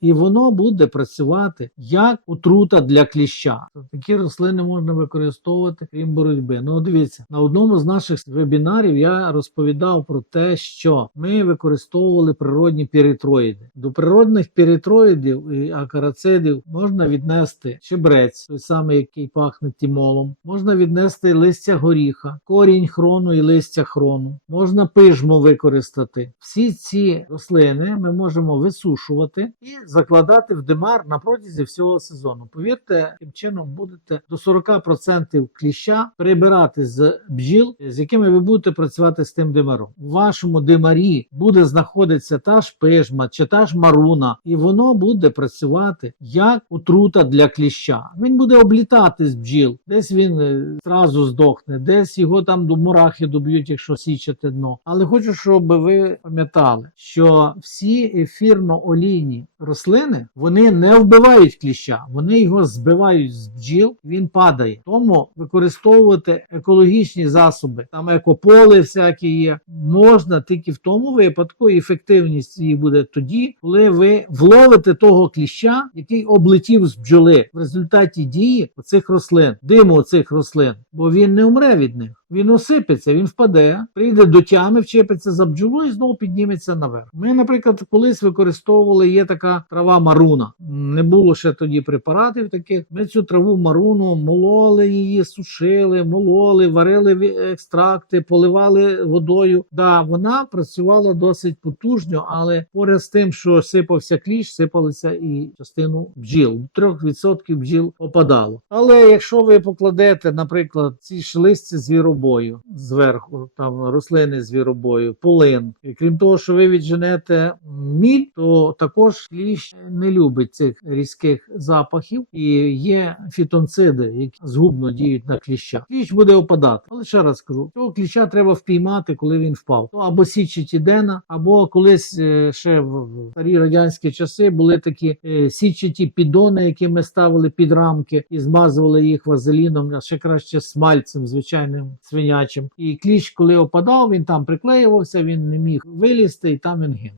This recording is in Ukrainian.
і воно буде працювати як отрута для кліща. Такі рослини можна використовувати крім боротьби. Ну, дивіться, на одному з наших вебінарів я розповідав про те, що ми використовували природні піритроїди. До природних піритроїдів і акарацидів можна віднести чебрець, той самий, який пахне тімолом, можна віднести листя горіха, корінь хрону і листя хрону, можна пижму використати. Всі ці рослини ми можемо висушувати і закладати в димар на протязі всього сезону. Повірте, таким чином будете до 40% кліща прибирати з бджіл, з якими ви будете працювати з тим димаром. У вашому димарі буде знаходитися та ж пижма чи та ж маруна, і воно буде працювати як отрута для кліща. Він буде облітати з бджіл. Десь він е, зразу здохне, десь його там до мурахи доб'ють, якщо січати дно. Але хочу, щоб ви пам'ятали, що всі ефірно-олійні рослини вони не вбивають кліща, вони його збивають з бджіл, він падає. Тому використовувати екологічні засоби, там екополи всякі є, можна тільки в тому випадку, і ефективність її буде тоді, коли ви вловите того кліща, який облетів з бджоли в результаті дії оцих рослин, диму оцих рослин, бо він не умре від них. Він осипеться, він впаде, прийде до тями, вчепиться за бджолу і знову підніметься наверх. Ми, наприклад, колись використовували є така трава маруна. Не було ще тоді препаратів таких. Ми цю траву маруну мололи її, сушили, мололи, варили екстракти, поливали водою. Да, вона працювала досить потужно, але поряд з тим, що сипався кліщ, сипалися і частину бджіл. 3% бджіл опадало. Але якщо ви покладете, наприклад, ці ж листя звіробою зверху, там рослини звіробою, полин, і крім того, що ви відженете міль, то також кліщ не любить цих різких запахів, і є фітонциди, які згубно діють на кліща. Кліщ буде опадати. Але ще раз кажу, цього кліща треба впіймати, коли він впав. Ну, або січить ідена, або колись е, ще в старі радянські часи були такі е, січаті підони, які ми ставили під рамки і змазували їх вазеліном, а ще краще смальцем, звичайним свинячим. І кліщ, коли опадав, він там приклеювався, він не міг вилізти, і там він гинув.